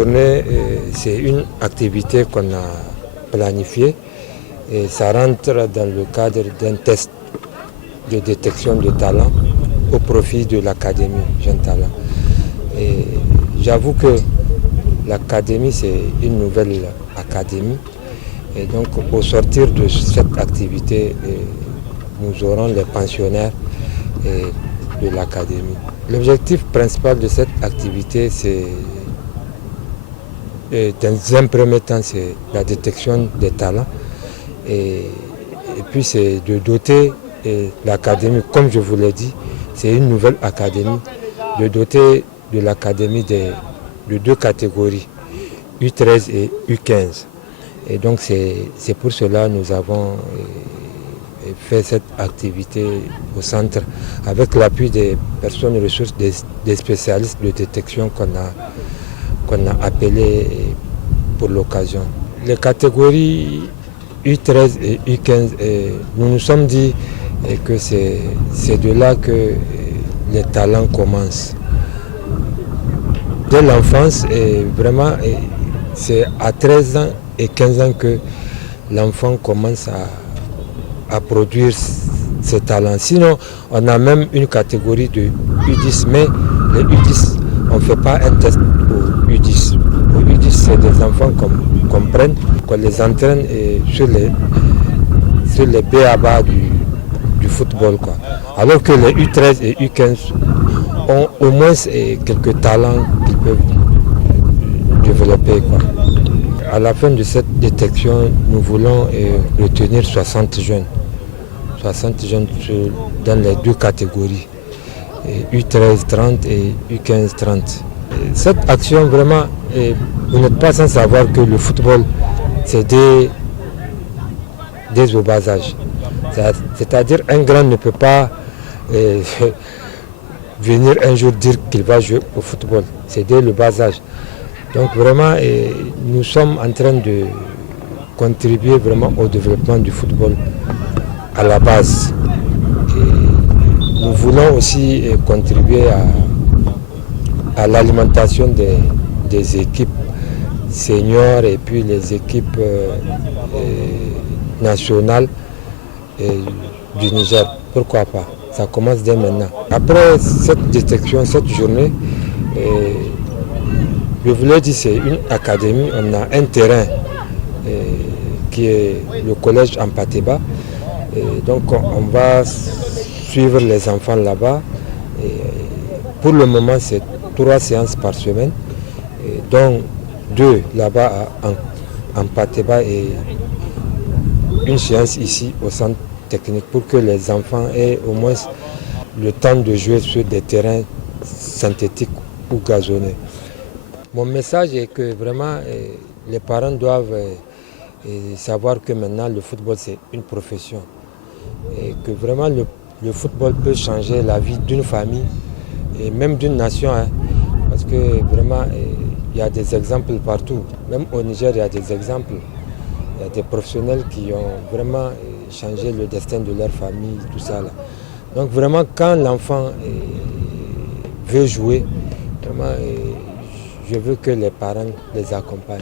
journée, c'est une activité qu'on a planifiée et ça rentre dans le cadre d'un test de détection de talent au profit de l'Académie Jeunes Talents. Et j'avoue que l'Académie, c'est une nouvelle académie. Et donc, au sortir de cette activité, nous aurons les pensionnaires de l'Académie. L'objectif principal de cette activité, c'est, dans un premier temps, c'est la détection des talents. Et puis, c'est de doter l'Académie, comme je vous l'ai dit, c'est une nouvelle académie, de doter de l'Académie de deux catégories, U13 et U15. Et donc, c'est pour cela que nous avons fait cette activité au centre avec l'appui des personnes ressources, des spécialistes de détection qu'on a appelés pour l'occasion. Les catégories U13 et U15, nous nous sommes dit que c'est de là que les talents commencent. Dès l'enfance, vraiment, c'est à 13 ans et 15 ans que l'enfant commence à produire ses talents. Sinon, on a même une catégorie de U10, mais les U10, on ne fait pas un test aux U10. Aux U10, c'est des enfants qu'on prenne, qu'on les entraîne sur les B.A.B.A. du football, quoi. Alors que les U13 et U15 ont au moins quelques talents qu'ils peuvent développer, quoi. À la fin de cette détection, nous voulons retenir 60 jeunes. 60 jeunes dans les deux catégories, U13 30 et U15 30. Cette action, vraiment, vous n'êtes pas sans savoir que le football, c'est dès au bas âge. C'est-à-dire un grand ne peut pas venir un jour dire qu'il va jouer au football. C'est dès le bas âge. Donc vraiment, nous sommes en train de contribuer vraiment au développement du football à la base. Et nous voulons aussi contribuer à l'alimentation des équipes seniors et puis les équipes nationales du Niger. Pourquoi pas? Ça commence dès maintenant. Après cette détection, cette journée, je vous l'ai dit, c'est une académie. On a un terrain qui est le collège Ampateba. Donc on va suivre les enfants là-bas. Pour le moment, c'est 3 séances par semaine, dont 2 là-bas à Ampateba et une séance ici au centre technique pour que les enfants aient au moins le temps de jouer sur des terrains synthétiques ou gazonnés. Mon message est que vraiment les parents doivent savoir que maintenant le football c'est une profession et que vraiment le football peut changer la vie d'une famille et même d'une nation, hein, parce que vraiment il y a des exemples partout, même au Niger il y a des exemples, il y a des professionnels qui ont vraiment changé le destin de leur famille, tout ça là. Donc vraiment quand l'enfant veut jouer, vraiment je veux que les parents les accompagnent.